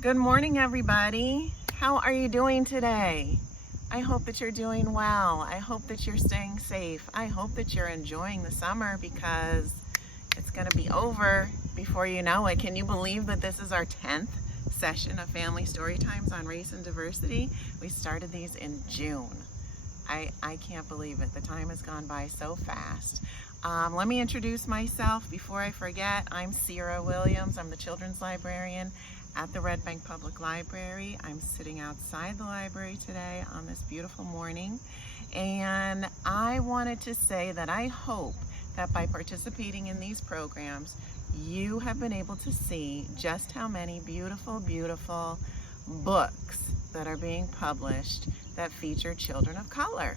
Good morning, everybody. How are you doing today? I hope that you're doing well. I hope that you're staying safe. I hope that you're enjoying the summer because it's going to be over before you know it. Can you believe that this is our 10th session of Family Storytimes on Race and Diversity? We started these in June. I can't believe it. The time has gone by so fast. Let me introduce myself before I forget. I'm Sira Williams. I'm the Children's Librarian at the Red Bank Public Library. I'm sitting outside the library today on this beautiful morning. And I wanted to say that I hope that by participating in these programs, you have been able to see just how many beautiful, beautiful books that are being published that feature children of color.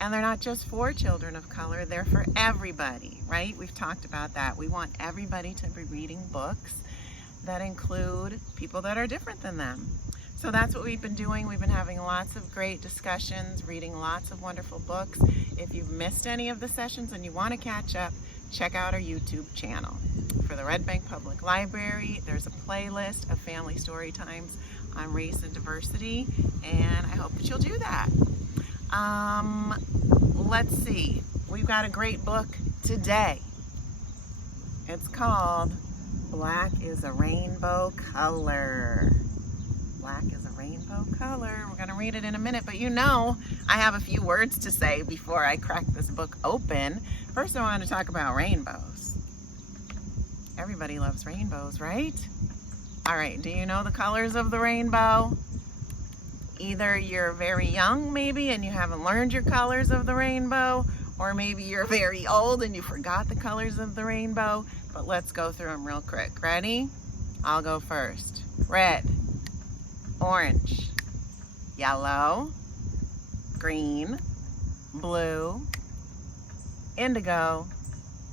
And they're not just for children of color, they're for everybody, right? We've talked about that. We want everybody to be reading books that include people that are different than them. So that's what we've been doing. We've been having lots of great discussions, reading lots of wonderful books. If you've missed any of the sessions and you want to catch up, check out our YouTube channel. For the Red Bank Public Library, there's a playlist of family story times on race and diversity, and I hope that you'll do that. Let's see. We've got a great book today. It's called Black is a Rainbow Color. Black is a rainbow color. We're going to read it in a minute, but you know I have a few words to say before I crack this book open. First, I want to talk about rainbows. Everybody loves rainbows, right? All right, do you know the colors of the rainbow? Either you're very young, maybe, and you haven't learned your colors of the rainbow, or maybe you're very old and you forgot the colors of the rainbow. But let's go through them real quick. Ready? I'll go first. Red, orange, yellow, green, blue, indigo,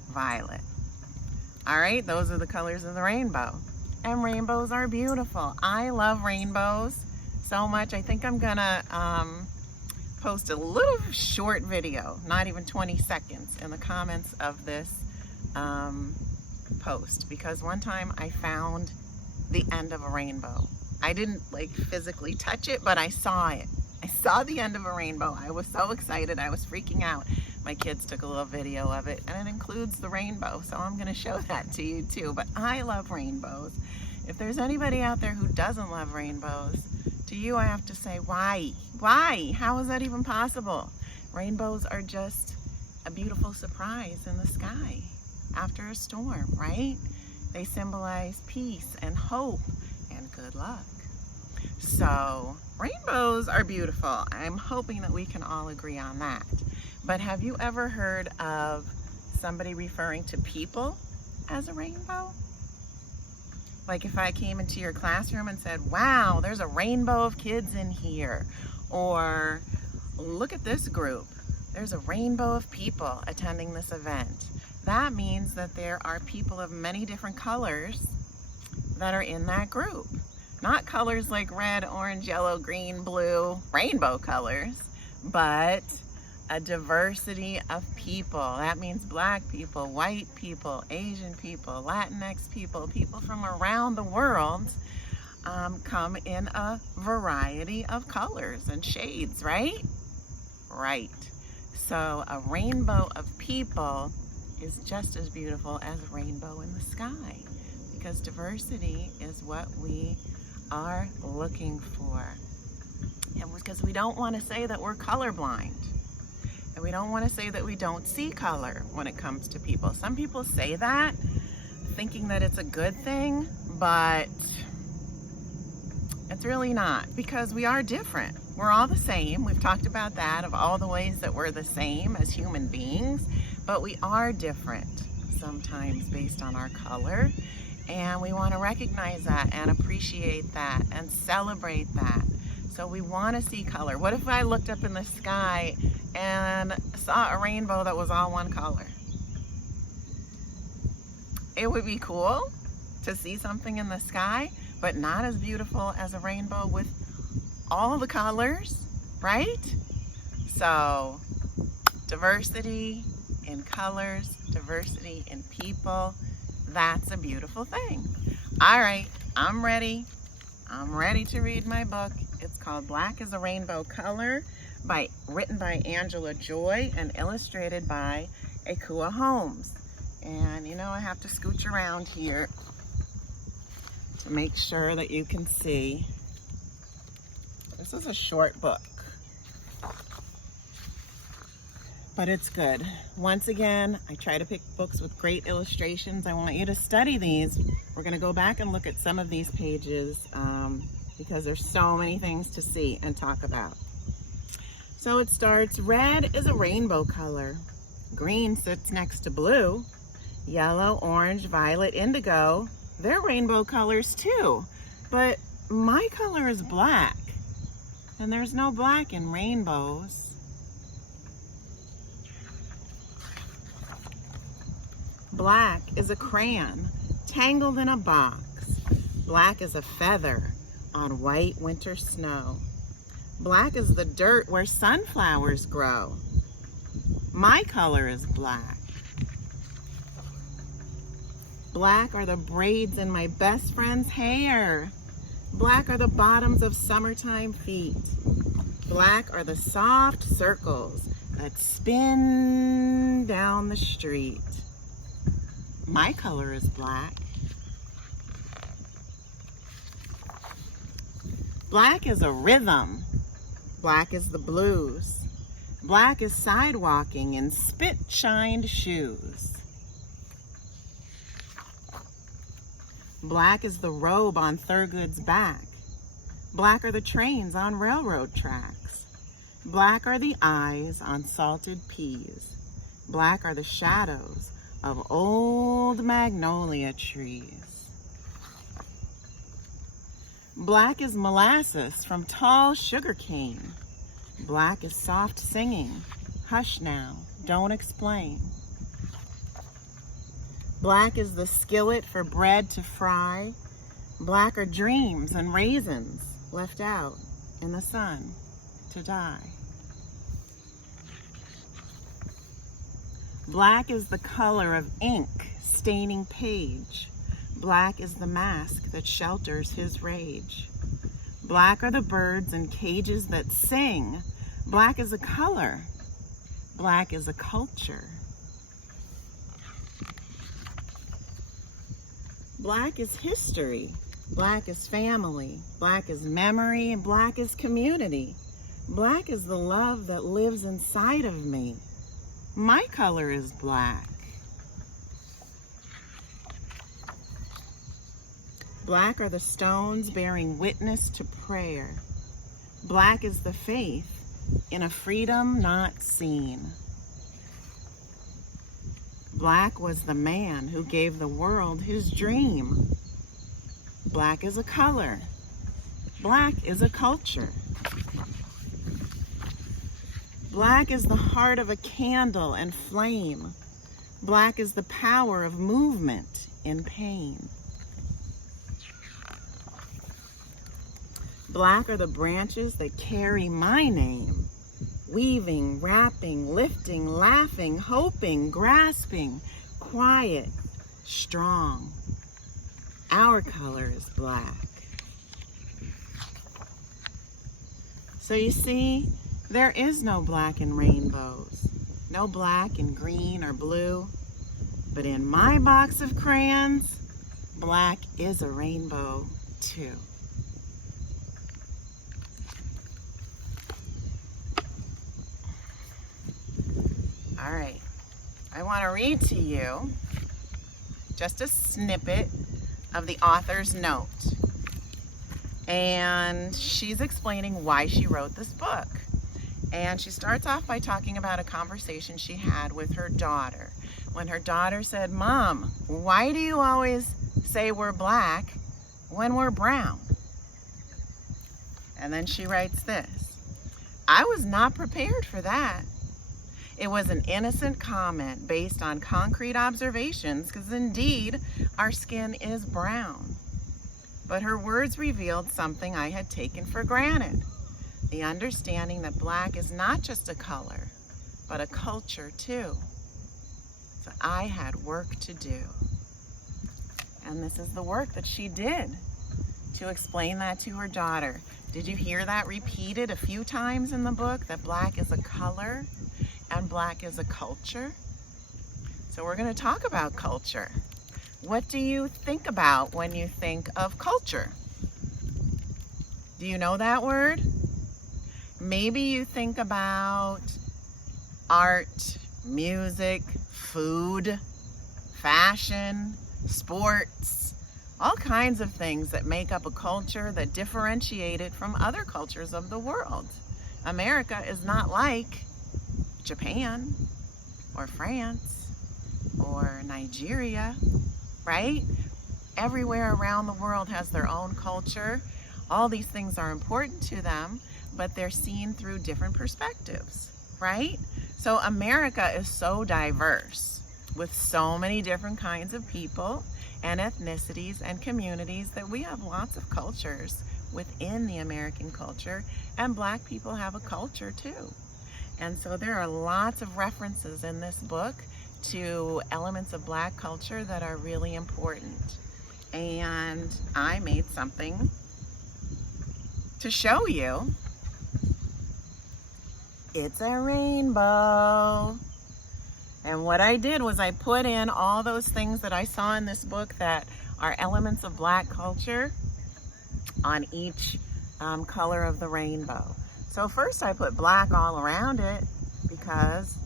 violet. All right, those are the colors of the rainbow. And rainbows are beautiful. I love rainbows so much. I think I'm gonna post a little short video, not even 20 seconds, in the comments of this post, because one time I found the end of a rainbow. I didn't like physically touch it, but I saw it. I saw the end of a rainbow. I was so excited. I was freaking out. My kids took a little video of it, and it includes the rainbow, so I'm going to show that to you too. But I love rainbows. If there's anybody out there who doesn't love rainbows, to you I have to say, why? Why? How is that even possible? Rainbows are just a beautiful surprise in the sky after a storm, right? They symbolize peace and hope and good luck. So rainbows are beautiful. I'm hoping that we can all agree on that. But have you ever heard of somebody referring to people as a rainbow? Like if I came into your classroom and said, wow, there's a rainbow of kids in here. Or look at this group. There's a rainbow of people attending this event. That means that there are people of many different colors that are in that group. Not colors like red, orange, yellow, green, blue, rainbow colors, but a diversity of people. That means black people, white people, Asian people, Latinx people, people from around the world come in a variety of colors and shades, right? Right. So a rainbow of people is just as beautiful as a rainbow in the sky, because diversity is what we are looking for. And because we don't want to say that we're colorblind. And we don't want to say that we don't see color when it comes to people. Some people say that thinking that it's a good thing, but it's really not, because we are different. We're all the same. We've talked about that, of all the ways that we're the same as human beings, but we are different sometimes based on our color. And we want to recognize that and appreciate that and celebrate that. So we want to see color. What if I looked up in the sky and saw a rainbow that was all one color? It would be cool to see something in the sky, but not as beautiful as a rainbow with all the colors, right? So diversity in colors, diversity in people, that's a beautiful thing. All right, I'm ready I'm ready to read my book. It's called Black is a Rainbow Color, written by Angela Joy and illustrated by Akua Holmes. And you know, I have to scooch around here to make sure that you can see. This is a short book, but it's good. Once again, I try to pick books with great illustrations. I want you to study these. We're going to go back and look at some of these pages because there's so many things to see and talk about. So it starts, red is a rainbow color. Green sits next to blue. Yellow, orange, violet, indigo, they're rainbow colors too. But my color is black, and there's no black in rainbows. Black is a crayon tangled in a box. Black is a feather on white winter snow. Black is the dirt where sunflowers grow. My color is black. Black are the braids in my best friend's hair. Black are the bottoms of summertime feet. Black are the soft circles that spin down the street. My color is black. Black is a rhythm. Black is the blues. Black is sidewalking in spit-shined shoes. Black is the robe on Thurgood's back. Black are the trains on railroad tracks. Black are the eyes on salted peas. Black are the shadows of old magnolia trees. Black is molasses from tall sugar cane. Black is soft singing. Hush now, don't explain. Black is the skillet for bread to fry. Black are dreams and raisins left out in the sun to die. Black is the color of ink staining page. Black is the mask that shelters his rage. Black are the birds in cages that sing. Black is a color. Black is a culture. Black is history. Black is family. Black is memory. And black is community. Black is the love that lives inside of me. My color is black. Black are the stones bearing witness to prayer. Black is the faith in a freedom not seen. Black was the man who gave the world his dream. Black is a color. Black is a culture. Black is the heart of a candle and flame. Black is the power of movement in pain. Black are the branches that carry my name. Weaving, wrapping, lifting, laughing, hoping, grasping, quiet, strong. Our color is black. So you see, there is no black in rainbows, no black in green or blue, but in my box of crayons, black is a rainbow too. All right, I want to read to you just a snippet of the author's note. And she's explaining why she wrote this book. And she starts off by talking about a conversation she had with her daughter. When her daughter said, "Mom, why do you always say we're black when we're brown?" And then she writes this: "I was not prepared for that. It was an innocent comment based on concrete observations, because indeed our skin is brown. But her words revealed something I had taken for granted, the understanding that black is not just a color, but a culture too. So I had work to do." And this is the work that she did to explain that to her daughter. Did you hear that repeated a few times in the book, that black is a color and black is a culture? So we're going to talk about culture. What do you think about when you think of culture? Do you know that word? Maybe you think about art, music, food, fashion, sports, all kinds of things that make up a culture that differentiate it from other cultures of the world. America is not like Japan or France or Nigeria, right? Everywhere around the world has their own culture. All these things are important to them, but they're seen through different perspectives, right? So America is so diverse with so many different kinds of people and ethnicities and communities that we have lots of cultures within the American culture, and black people have a culture too. And so there are lots of references in this book to elements of black culture that are really important. And I made something to show you. It's a rainbow. And what I did was I put in all those things that I saw in this book that are elements of black culture on each color of the rainbow. So first I put black all around it because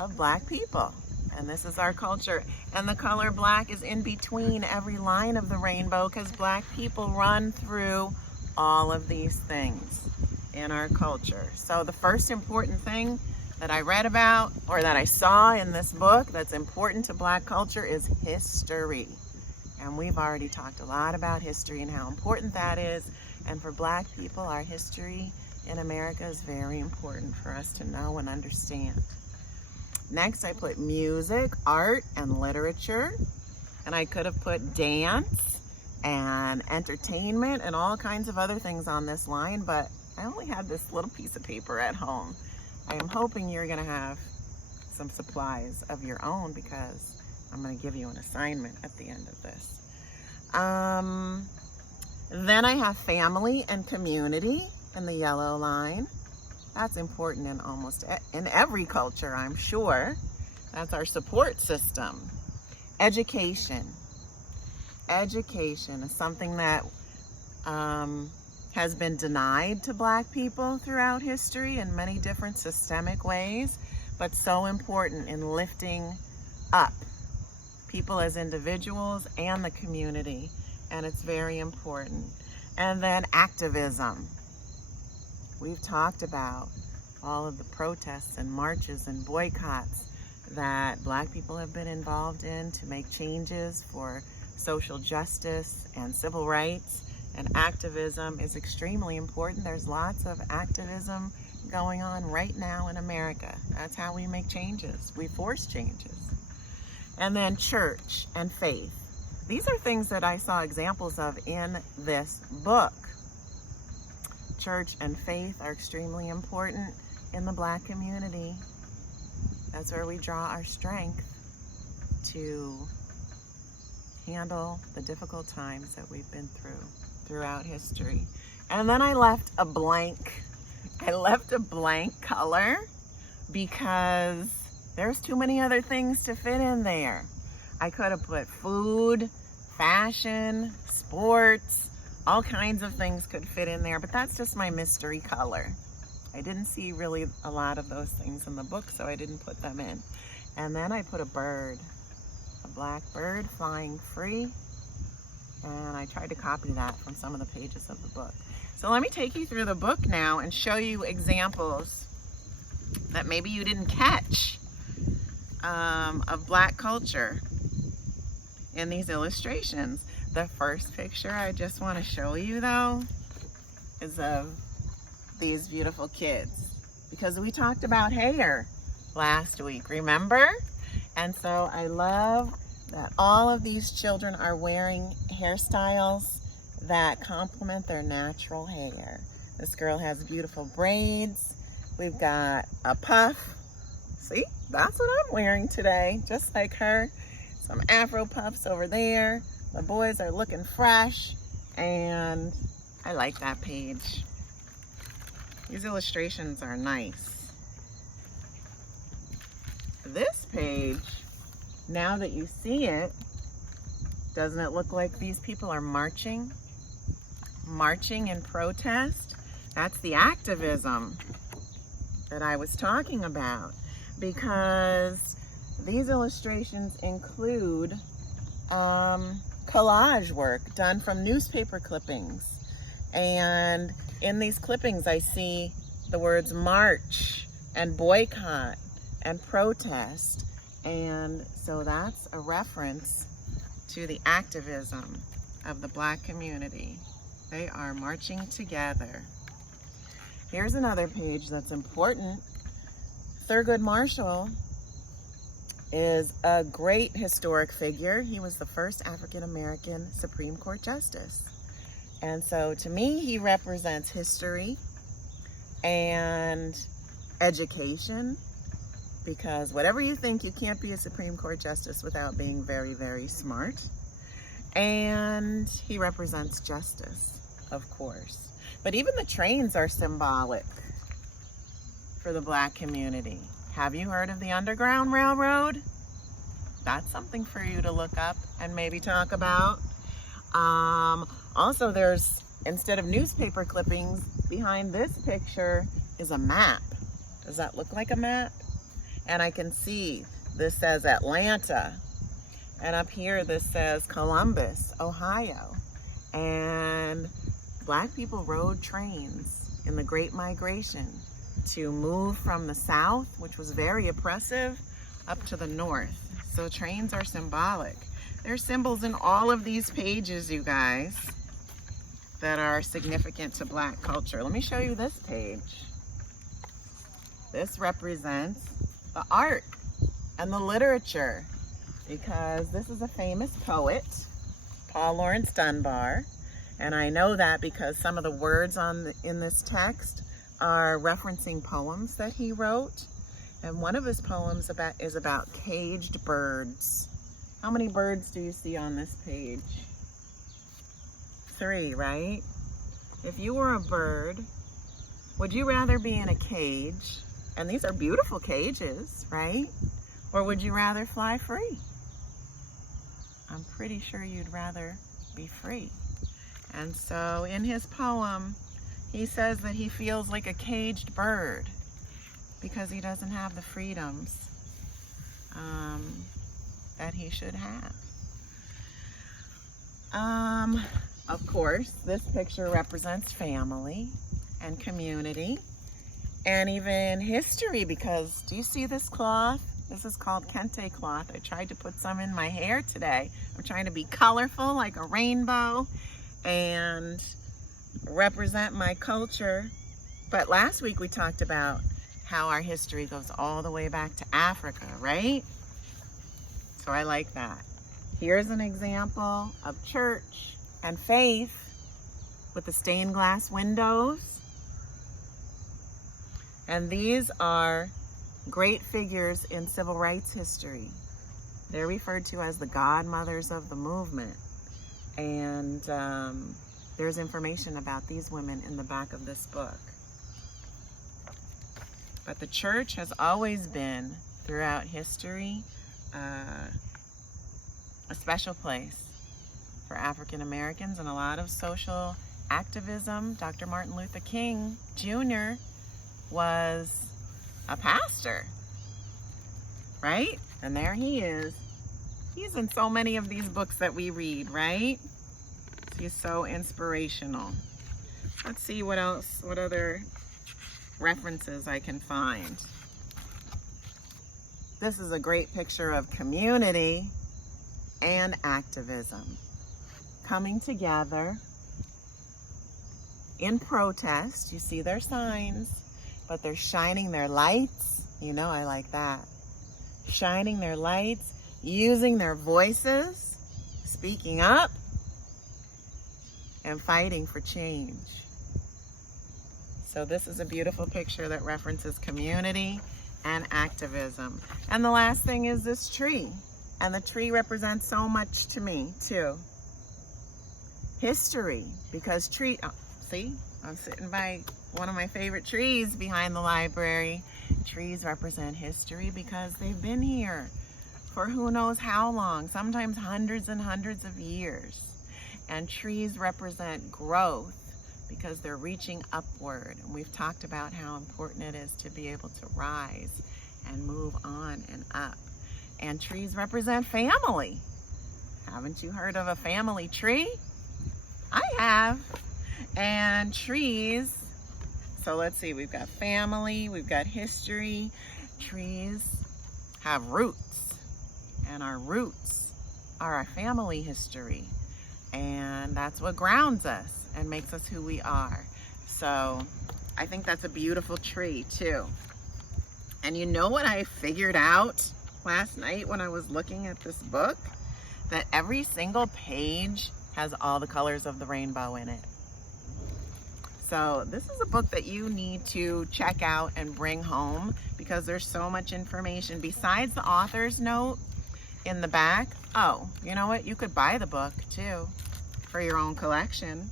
of black people. And this is our culture. And the color black is in between every line of the rainbow because black people run through all of these things in our culture. So the first important thing that I read about or that I saw in this book that's important to black culture is history. And we've already talked a lot about history and how important that is. And for black people, our history in America is very important for us to know and understand. Next, I put music, art, and literature. And I could have put dance and entertainment and all kinds of other things on this line, but I only had this little piece of paper at home. I am hoping you're going to have some supplies of your own because I'm going to give you an assignment at the end of this. Then I have family and community in the yellow line. That's important in every culture, I'm sure. That's our support system. Education. Education is something that has been denied to black people throughout history in many different systemic ways, but so important in lifting up people as individuals and the community, and it's very important. And then activism. We've talked about all of the protests and marches and boycotts that black people have been involved in to make changes for social justice and civil rights. And activism is extremely important. There's lots of activism going on right now in America. That's how we make changes. We force changes. And then church and faith. These are things that I saw examples of in this book. Church and faith are extremely important in the black community. That's where we draw our strength to handle the difficult times that we've been throughout history. And then I left a blank color because there's too many other things to fit in there. I could have put food, fashion, sports, all kinds of things could fit in there, but that's just my mystery color. I didn't see really a lot of those things in the book, so I didn't put them in. And then I put a bird, a black bird flying free, and I tried to copy that from some of the pages of the book. So let me take you through the book now and show you examples that maybe you didn't catch of black culture in these illustrations. The first picture I just want to show you though is of these beautiful kids, because we talked about hair last week, remember? And so I love that all of these children are wearing hairstyles that complement their natural hair. This girl has beautiful braids. We've got a puff. See, that's what I'm wearing today, just like her. Some Afro puffs over there. The boys are looking fresh. And I like that page. These illustrations are nice. This page, now that you see it, doesn't it look like these people are marching? Marching in protest? That's the activism that I was talking about, because these illustrations include collage work done from newspaper clippings. And in these clippings, I see the words march and boycott and protest. And so that's a reference to the activism of the Black community. They are marching together. Here's another page that's important. Thurgood Marshall is a great historic figure. He was the first African-American Supreme Court Justice. And so to me, he represents history and education, because whatever you think, you can't be a Supreme Court Justice without being very, very smart. And he represents justice, of course. But even the trains are symbolic for the Black community. Have you heard of the Underground Railroad? That's something for you to look up and maybe talk about. Also, there's, instead of newspaper clippings, behind this picture is a map. Does that look like a map? And I can see this says Atlanta. And up here, this says Columbus, Ohio. And Black people rode trains in the Great Migration to move from the South, which was very oppressive, up to the North. So trains are symbolic. There's symbols in all of these pages, you guys, that are significant to Black culture. Let me show you this page. This represents the art and the literature, because this is a famous poet, Paul Laurence Dunbar. And I know that because some of the words in this text are referencing poems that he wrote. And one of his poems is about caged birds. How many birds do you see on this page? 3, right? If you were a bird, would you rather be in a cage? And these are beautiful cages, right? Or would you rather fly free? I'm pretty sure you'd rather be free. And so in his poem, he says that he feels like a caged bird because he doesn't have the freedoms that he should have. Of course, this picture represents family and community and even history, because do you see this cloth? This is called Kente Cloth. I tried to put some in my hair today. I'm trying to be colorful like a rainbow and represent my culture. But last week we talked about how our history goes all the way back to Africa, right? So I like that. Here's an example of church and faith with the stained glass windows. And these are great figures in civil rights history. They're referred to as the godmothers of the movement. And there's information about these women in the back of this book. But the church has always been, throughout history, a special place for African Americans and a lot of social activism. Dr. Martin Luther King Jr. was a pastor, right? And there he is. He's in so many of these books that we read, right? He's so inspirational. Let's see what else, what other references I can find. This is a great picture of community and activism coming together in protest. You see their signs, but they're shining their lights. You know, I like that. Shining their lights, using their voices, speaking up, and fighting for change. So this is a beautiful picture that references community and activism. And the last thing is this tree. And the tree represents so much to me, too. history, because see, I'm sitting by one of my favorite trees behind the library. Trees represent history because they've been here for who knows how long, sometimes hundreds and hundreds of years. And trees represent growth because they're reaching upward. And we've talked about how important it is to be able to rise and move on and up. And trees represent family. Haven't you heard of a family tree? I have. And trees, so let's see, we've got family, we've got history. Trees have roots, and our roots are our family history. And that's what grounds us and makes us who we are. So I think that's a beautiful tree too. And you know what I figured out last night when I was looking at this book? That every single page has all the colors of the rainbow in it. So this is a book that you need to check out and bring home because there's so much information. Besides the author's note in the back, oh, you know what? You could buy the book too for your own collection.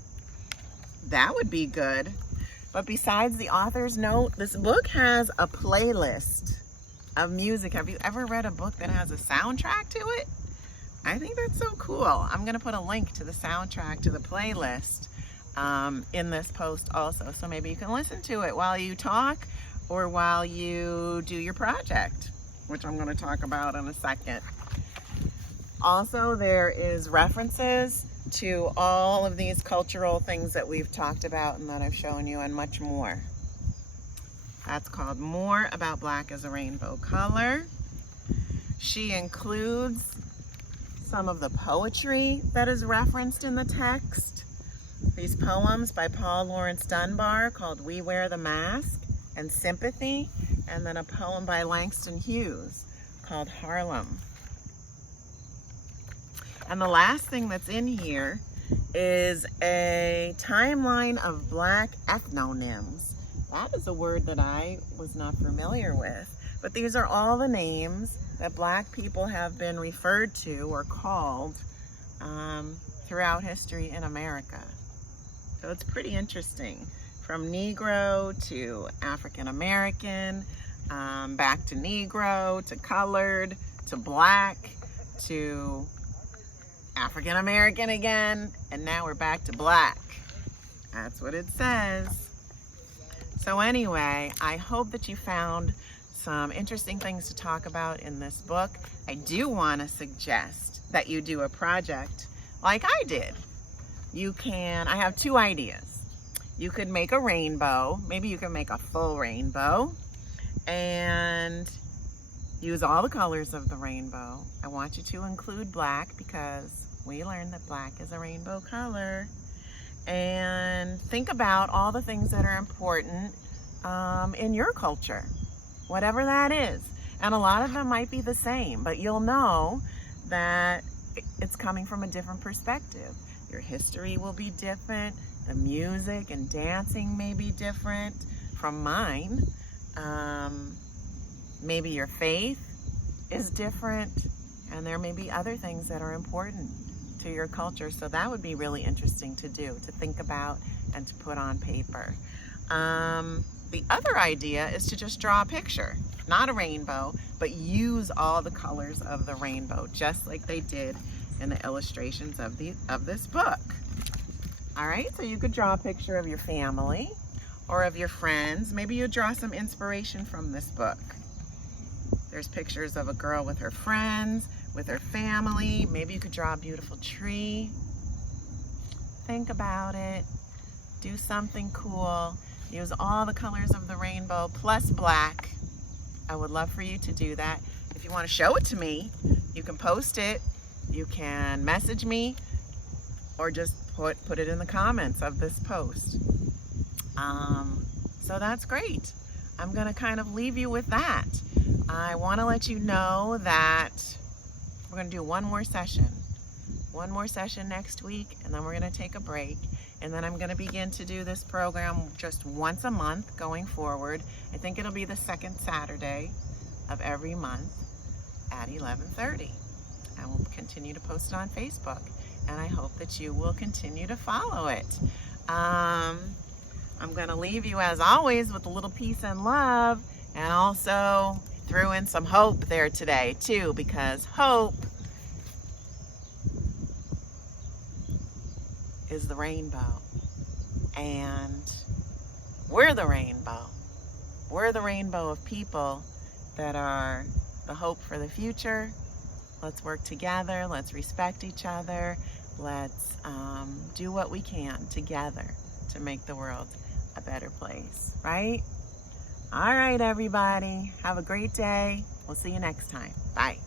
That would be good. But besides the author's note, this book has a playlist of music. Have you ever read a book that has a soundtrack to it? I think that's so cool. I'm going to put a link to the soundtrack to the playlist in this post also. So maybe you can listen to it while you talk or while you do your project, which I'm going to talk about in a second. Also, there is references to all of these cultural things that we've talked about and that I've shown you and much more. That's called More About Black as a Rainbow Color. She includes some of the poetry that is referenced in the text. These poems by Paul Laurence Dunbar called We Wear the Mask and Sympathy, and then a poem by Langston Hughes called Harlem. And the last thing that's in here is a timeline of Black ethnonyms. That is a word that I was not familiar with, but these are all the names that Black people have been referred to or called throughout history in America. So it's pretty interesting. From Negro to African American, back to Negro, to colored, to Black, to African American again, and now we're back to Black. That's what it says. So anyway, I hope that you found some interesting things to talk about in this book. I do want to suggest that you do a project like I did. I have two ideas. You could make a rainbow. Maybe you can make a full rainbow and use all the colors of the rainbow. I want you to include Black because we learned that Black is a rainbow color. And think about all the things that are important in your culture, whatever that is. And a lot of them might be the same, but you'll know that it's coming from a different perspective. Your history will be different. The music and dancing may be different from mine. Maybe your faith is different, and there may be other things that are important to your culture. So that would be really interesting to do, to think about and to put on paper. The other idea is to just draw a picture, not a rainbow, but use all the colors of the rainbow, just like they did in the illustrations of this book. All right, so you could draw a picture of your family or of your friends. Maybe you draw some inspiration from this book. There's pictures of a girl with her friends, with her family. Maybe you could draw a beautiful tree. Think about it. Do something cool. Use all the colors of the rainbow plus Black. I would love for you to do that. If you want to show it to me, you can post it. You can message me or just put it in the comments of this post. So that's great. I'm going to kind of leave you with that. I want to let you know that we're going to do one more session next week, and then we're going to take a break. And then I'm going to begin to do this program just once a month going forward. I think it'll be the second Saturday of every month at 11:30. And we'll continue to post it on Facebook. and I hope that you will continue to follow it. I'm going to leave you, as always, with a little peace and love, and also threw in some hope there today, too, because hope is the rainbow, and we're the rainbow. We're the rainbow of people that are the hope for the future. Let's work together. Let's respect each other. Let's do what we can together to make the world a better place, right? All right, everybody. Have a great day. We'll see you next time. Bye.